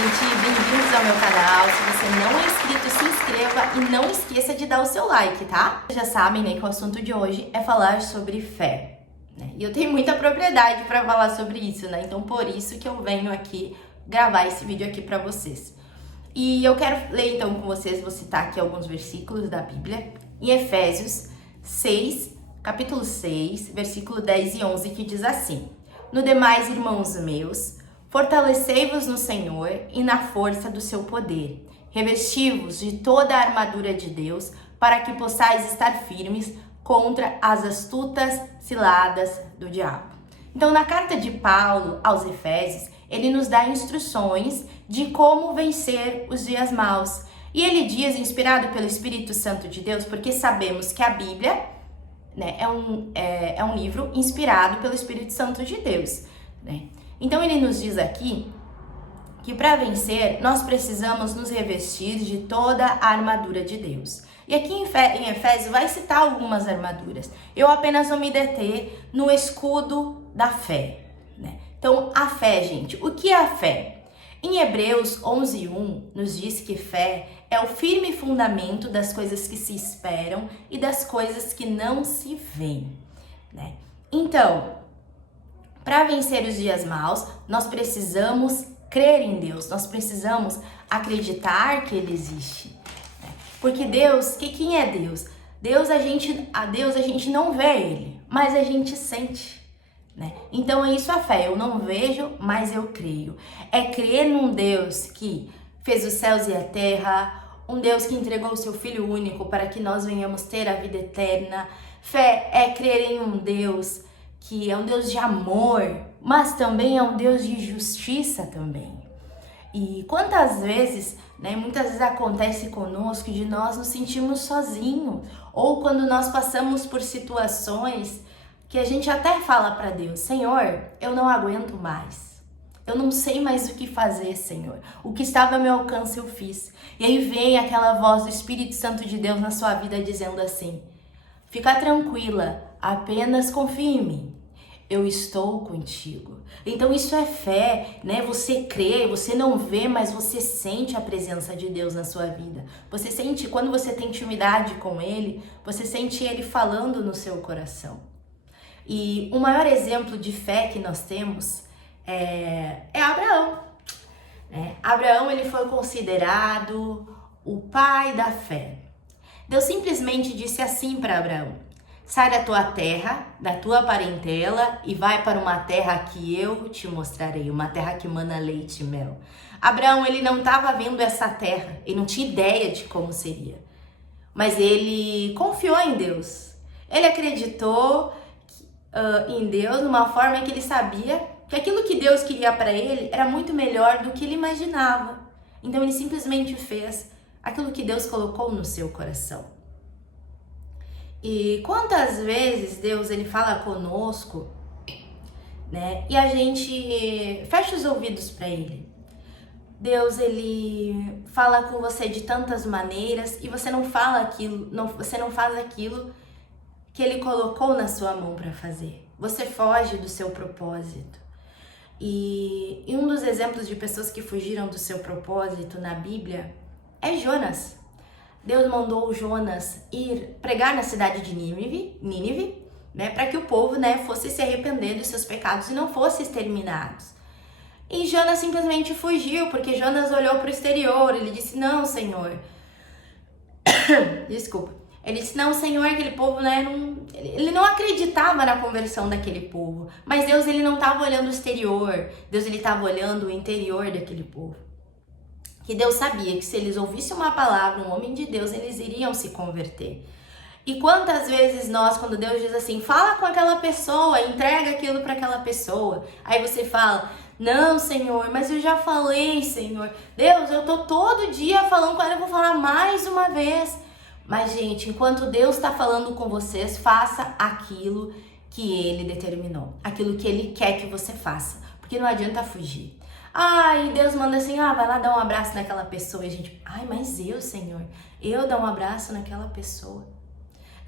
gente, bem-vindos ao meu canal. Se você não é inscrito, se inscreva e não esqueça de dar o seu like, tá? Vocês já sabem, né, que o assunto de hoje é falar sobre fé, né? E eu tenho muita propriedade para falar sobre isso, né? Então por isso que eu venho aqui gravar esse vídeo aqui para vocês. E eu quero ler então com vocês, vou citar aqui alguns versículos da Bíblia, em Efésios 6, capítulo 6, versículo 10 e 11, que diz assim: No demais, irmãos meus, fortalecei-vos no Senhor e na força do seu poder. Revesti-vos de toda a armadura de Deus, para que possais estar firmes contra as astutas ciladas do diabo. Então, na carta de Paulo aos Efésios, ele nos dá instruções de como vencer os dias maus. E ele diz, inspirado pelo Espírito Santo de Deus, porque sabemos que a Bíblia, né, é um livro inspirado pelo Espírito Santo de Deus, né? Então ele nos diz aqui que para vencer nós precisamos nos revestir de toda a armadura de Deus. E aqui em Efésios vai citar algumas armaduras. Eu apenas vou me deter no escudo da fé, né? Então a fé, gente, o que é a fé? Em Hebreus 11:1 nos diz que fé é o firme fundamento das coisas que se esperam e das coisas que não se veem, né? Então, para vencer os dias maus, nós precisamos crer em Deus, nós precisamos acreditar que Ele existe, né? Porque Deus, quem é Deus? A gente não vê Ele, mas a gente sente, né? Então é isso a fé, eu não vejo, mas eu creio. É crer num Deus que fez os céus e a terra, um Deus que entregou o seu Filho único para que nós venhamos ter a vida eterna. Fé é crer em um Deus que é um Deus de amor, mas também é um Deus de justiça também. E quantas vezes, né, muitas vezes acontece conosco de nós nos sentirmos sozinhos, ou quando nós passamos por situações que a gente até fala para Deus: Senhor, eu não aguento mais. Eu não sei mais o que fazer, Senhor. O que estava ao meu alcance eu fiz. E aí vem aquela voz do Espírito Santo de Deus na sua vida dizendo assim: fica tranquila, apenas confie em mim. Eu estou contigo. Então isso é fé, né? Você crê, você não vê, mas você sente a presença de Deus na sua vida. Você sente, quando você tem intimidade com Ele, você sente Ele falando no seu coração. E o maior exemplo de fé que nós temos é Abraão, né? Abraão, ele foi considerado o pai da fé. Deus simplesmente disse assim para Abraão: sai da tua terra, da tua parentela e vai para uma terra que eu te mostrarei, uma terra que mana leite e mel. Abraão, ele não estava vendo essa terra, ele não tinha ideia de como seria, mas ele confiou em Deus. Ele acreditou em Deus, numa forma que ele sabia que aquilo que Deus queria para ele era muito melhor do que ele imaginava. Então ele simplesmente fez aquilo que Deus colocou no seu coração. E quantas vezes Deus, ele fala conosco, né? E a gente fecha os ouvidos para ele. Deus, ele fala com você de tantas maneiras e você não fala aquilo, você não faz aquilo que ele colocou na sua mão para fazer. Você foge do seu propósito. E um dos exemplos de pessoas que fugiram do seu propósito na Bíblia é Jonas. Deus mandou Jonas ir pregar na cidade de Nínive, né, para que o povo, né, fosse se arrepender dos seus pecados e não fosse exterminados. E Jonas simplesmente fugiu, porque Jonas olhou para o exterior, ele disse: não, Senhor. Desculpa. Ele disse: não, Senhor, aquele povo, né, ele não acreditava na conversão daquele povo. Mas Deus, ele não estava olhando o exterior, Deus, ele estava olhando o interior daquele povo. Que Deus sabia que se eles ouvissem uma palavra, um homem de Deus, eles iriam se converter. E quantas vezes nós, quando Deus diz assim: fala com aquela pessoa, entrega aquilo para aquela pessoa, aí você fala: não, Senhor, mas eu já falei, Senhor. Deus, eu tô todo dia falando com ela, eu vou falar mais uma vez. Mas, gente, enquanto Deus está falando com vocês, faça aquilo que Ele determinou, aquilo que Ele quer que você faça, porque não adianta fugir. Ai, Deus manda assim: vai lá dar um abraço naquela pessoa. E a gente: mas eu, Senhor, eu dar um abraço naquela pessoa.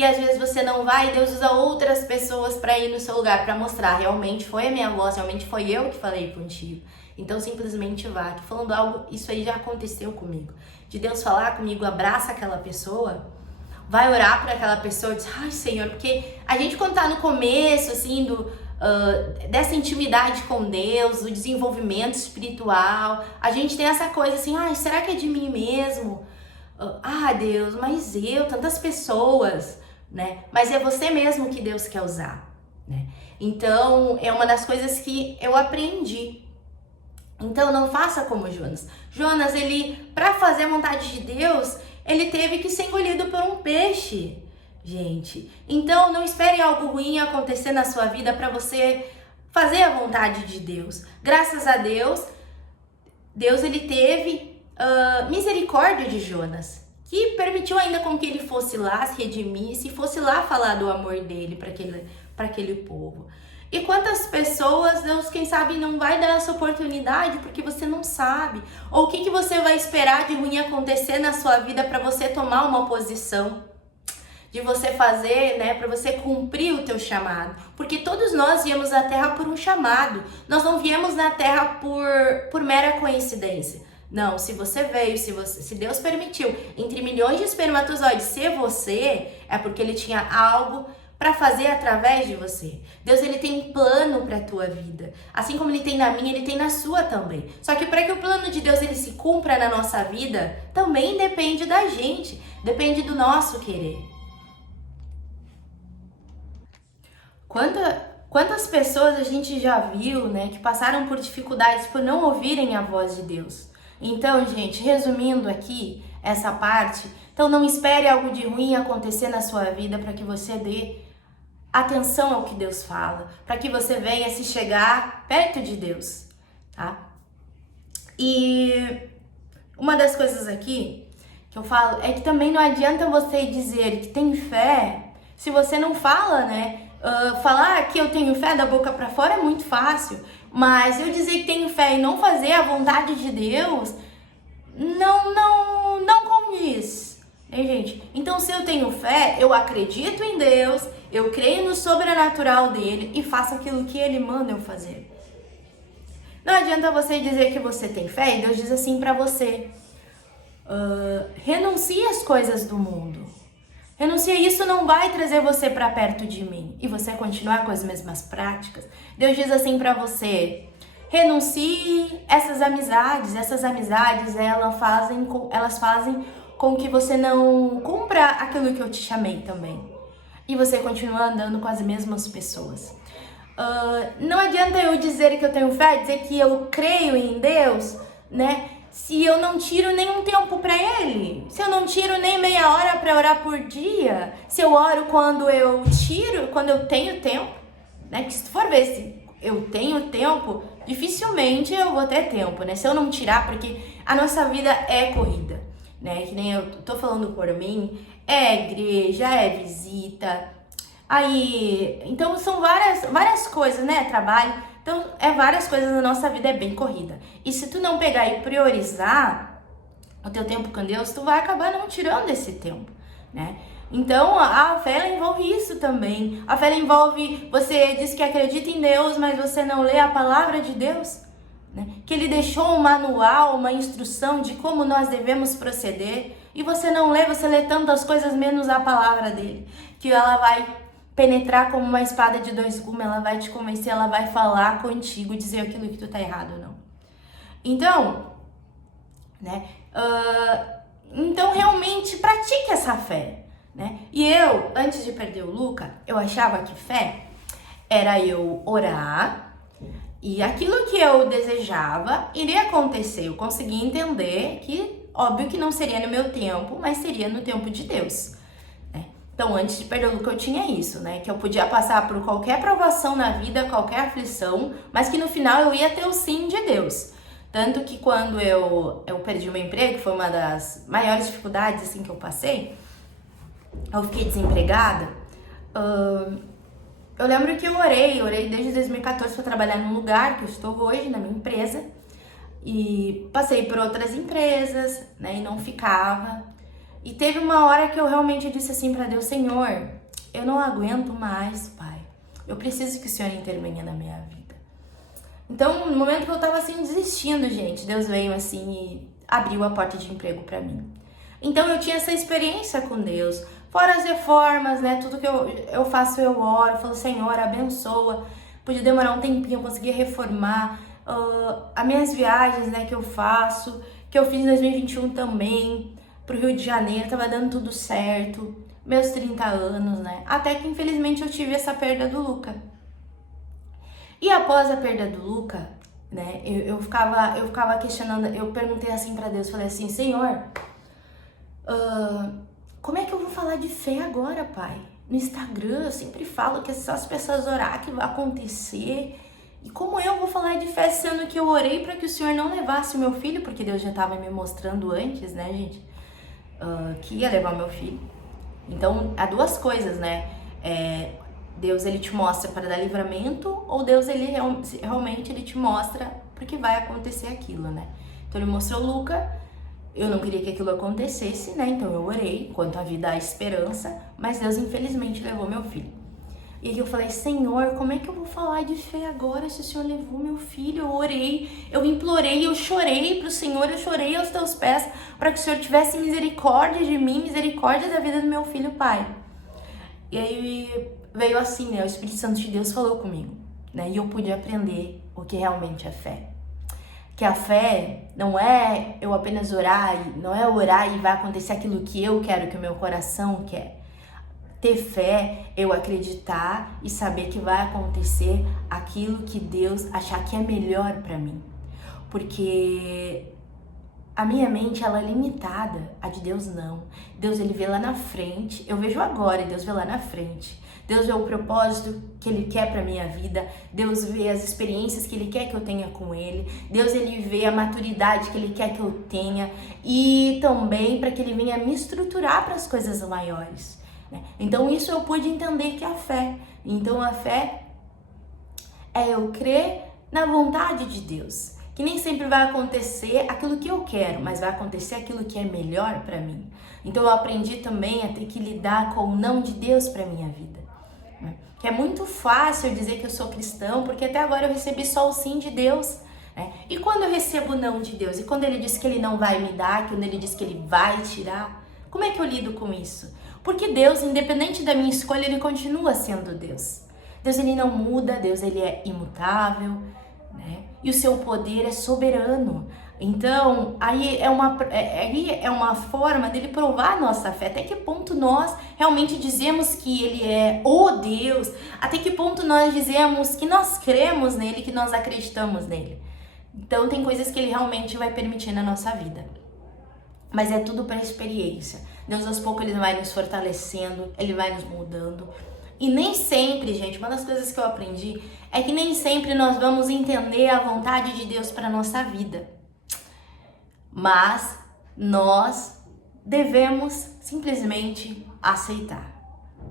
e às vezes você não vai e Deus usa outras pessoas para ir no seu lugar, para mostrar, realmente foi a minha voz, realmente foi eu que falei contigo. Então simplesmente vá. Tô falando algo, isso aí já aconteceu comigo. De Deus falar comigo, abraça aquela pessoa, vai orar por aquela pessoa e diz, ai Senhor, porque a gente quando tá no começo, assim, dessa intimidade com Deus, do desenvolvimento espiritual, a gente tem essa coisa assim, ai, será que é de mim mesmo? Deus, mas tantas pessoas, né? Mas é você mesmo que Deus quer usar, né? Então, é uma das coisas que eu aprendi. Então, não faça como Jonas. Jonas, ele, para fazer a vontade de Deus, ele teve que ser engolido por um peixe, gente. Então, não espere algo ruim acontecer na sua vida para você fazer a vontade de Deus. Graças a Deus, Deus ele teve misericórdia de Jonas, que permitiu ainda com que ele fosse lá, se redimisse, e fosse lá falar do amor dele para aquele povo. E quantas pessoas Deus, quem sabe, não vai dar essa oportunidade porque você não sabe. Ou o que você vai esperar de ruim acontecer na sua vida para você tomar uma posição, de você fazer, né, para você cumprir o teu chamado. Porque todos nós viemos à Terra por um chamado. Nós não viemos na Terra por mera coincidência. Não, se você veio, se Deus permitiu, entre milhões de espermatozoides ser você, é porque ele tinha algo para fazer através de você. Deus, ele tem um plano para a tua vida. Assim como ele tem na minha, ele tem na sua também. Só que para que o plano de Deus ele se cumpra na nossa vida, também depende da gente, depende do nosso querer. Quantas pessoas a gente já viu, né, que passaram por dificuldades por não ouvirem a voz de Deus? Então, gente, resumindo aqui essa parte, então não espere algo de ruim acontecer na sua vida para que você dê atenção ao que Deus fala, para que você venha se chegar perto de Deus, tá? E uma das coisas aqui que eu falo é que também não adianta você dizer que tem fé se você não fala, né? Falar que eu tenho fé da boca para fora é muito fácil, mas eu dizer que tenho fé e não fazer a vontade de Deus não condiz, né, gente? Então, se eu tenho fé, eu acredito em Deus, eu creio no sobrenatural dele e faço aquilo que ele manda eu fazer. Não adianta você dizer que você tem fé e Deus diz assim pra você, renuncie às coisas do mundo. Renuncia, isso não vai trazer você para perto de mim e você continuar com as mesmas práticas. Deus diz assim para você, renuncie essas amizades elas fazem com que você não cumpra aquilo que eu te chamei também. E você continua andando com as mesmas pessoas. Não adianta eu dizer que eu tenho fé, dizer que eu creio em Deus, né? Se eu não tiro nenhum tempo para ele, se eu não tiro nem meia hora para orar por dia, se eu oro quando eu tenho tempo, né? Que se tu for ver se eu tenho tempo, dificilmente eu vou ter tempo, né? Se eu não tirar, porque a nossa vida é corrida, né? Que nem eu tô falando por mim, é igreja, é visita, aí, então são várias coisas, né? Trabalho. Então, várias coisas na nossa vida é bem corrida. E se tu não pegar e priorizar o teu tempo com Deus, tu vai acabar não tirando esse tempo, né? Então, a fé ela envolve isso também. A fé ela envolve, você diz que acredita em Deus, mas você não lê a palavra de Deus, né? Que ele deixou um manual, uma instrução de como nós devemos proceder. E você não lê, você lê tantas coisas menos a palavra dele, que ela vai penetrar como uma espada de dois gumes, ela vai te convencer, ela vai falar contigo, dizer aquilo que tu tá errado ou não. Então, né? Então realmente pratique essa fé, né? E eu, antes de perder o Luca, eu achava que fé era eu orar e aquilo que eu desejava iria acontecer. Eu consegui entender que, óbvio que não seria no meu tempo, mas seria no tempo de Deus. Então, antes de perder o Luca, eu tinha isso, né? Que eu podia passar por qualquer provação na vida, qualquer aflição, mas que no final eu ia ter o sim de Deus. Tanto que quando eu perdi o meu emprego, que foi uma das maiores dificuldades, assim, que eu passei, eu fiquei desempregada, eu lembro que eu orei desde 2014 para trabalhar num lugar que eu estou hoje, na minha empresa, e passei por outras empresas, né? E não ficava. E teve uma hora que eu realmente disse assim pra Deus: Senhor, eu não aguento mais, Pai. Eu preciso que o Senhor intervenha na minha vida. Então, no momento que eu tava assim desistindo, gente, Deus veio assim e abriu a porta de emprego pra mim. Então eu tinha essa experiência com Deus. Fora as reformas, né? Tudo que eu faço, eu oro, eu falo: Senhor, abençoa. Podia demorar um tempinho, eu conseguia reformar. As minhas viagens, né, que eu faço, que eu fiz em 2021 também, pro Rio de Janeiro, tava dando tudo certo. Meus 30 anos, né? Até que infelizmente eu tive essa perda do Luca. E após a perda do Luca, né, eu ficava questionando, eu perguntei assim pra Deus, falei assim: Senhor, como é que eu vou falar de fé agora, Pai? No Instagram eu sempre falo que é só as pessoas orar que vai acontecer. E como eu vou falar de fé sendo que eu orei para que o Senhor não levasse o meu filho? Porque Deus já estava me mostrando antes, né, gente, que ia levar o meu filho. Então, há duas coisas, né? Deus, ele te mostra para dar livramento, ou Deus, ele realmente ele te mostra porque vai acontecer aquilo, né? Então, ele mostrou o Luca. Eu não queria que aquilo acontecesse, né? Então eu orei, quanto à vida há esperança, mas Deus infelizmente levou meu filho. E aí eu falei: Senhor, como é que eu vou falar de fé agora se o Senhor levou meu filho? Eu orei, eu implorei, eu chorei pro Senhor, eu chorei aos teus pés para que o Senhor tivesse misericórdia de mim, misericórdia da vida do meu filho, Pai. E aí veio assim, né? O Espírito Santo de Deus falou comigo, né? E eu pude aprender o que realmente é fé. Que a fé não é eu apenas orar, não é orar e vai acontecer aquilo que eu quero, que o meu coração quer. Ter fé é eu acreditar e saber que vai acontecer aquilo que Deus achar que é melhor para mim. Porque a minha mente, ela é limitada, a de Deus não. Deus, ele vê lá na frente, eu vejo agora e Deus vê lá na frente. Deus vê o propósito que ele quer para minha vida. Deus vê as experiências que ele quer que eu tenha com ele. Deus, ele vê a maturidade que ele quer que eu tenha. E também para que ele venha me estruturar para as coisas maiores, né? Então isso eu pude entender que é a fé. Então a fé é eu crer na vontade de Deus. Que nem sempre vai acontecer aquilo que eu quero, mas vai acontecer aquilo que é melhor para mim. Então eu aprendi também a ter que lidar com o não de Deus para minha vida. Que é muito fácil dizer que eu sou cristão, porque até agora eu recebi só o sim de Deus, né? E quando eu recebo o não de Deus? E quando ele diz que ele não vai me dar, quando ele diz que ele vai tirar? Como é que eu lido com isso? Porque Deus, independente da minha escolha, ele continua sendo Deus. Deus, ele não muda, Deus, ele é imutável, né? E o seu poder é soberano. Então, aí é uma forma dele provar a nossa fé. Até que ponto nós realmente dizemos que ele é o Deus? Até que ponto nós dizemos que nós cremos nele, que nós acreditamos nele? Então, tem coisas que ele realmente vai permitir na nossa vida. Mas é tudo para experiência. Deus, aos poucos, ele vai nos fortalecendo, ele vai nos mudando. E nem sempre, gente, uma das coisas que eu aprendi é que nem sempre nós vamos entender a vontade de Deus para nossa vida. Mas nós devemos simplesmente aceitar,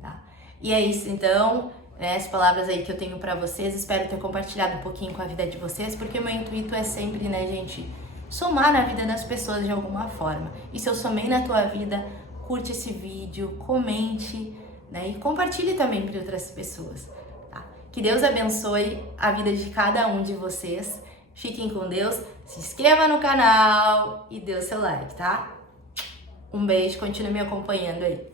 tá? E é isso, então, né, as palavras aí que eu tenho pra vocês. Espero ter compartilhado um pouquinho com a vida de vocês, porque o meu intuito é sempre, né, gente, somar na vida das pessoas de alguma forma. E se eu somei na tua vida, curte esse vídeo, comente, né, e compartilhe também para outras pessoas, tá? Que Deus abençoe a vida de cada um de vocês. Fiquem com Deus, se inscreva no canal e dê o seu like, tá? Um beijo, continue me acompanhando aí.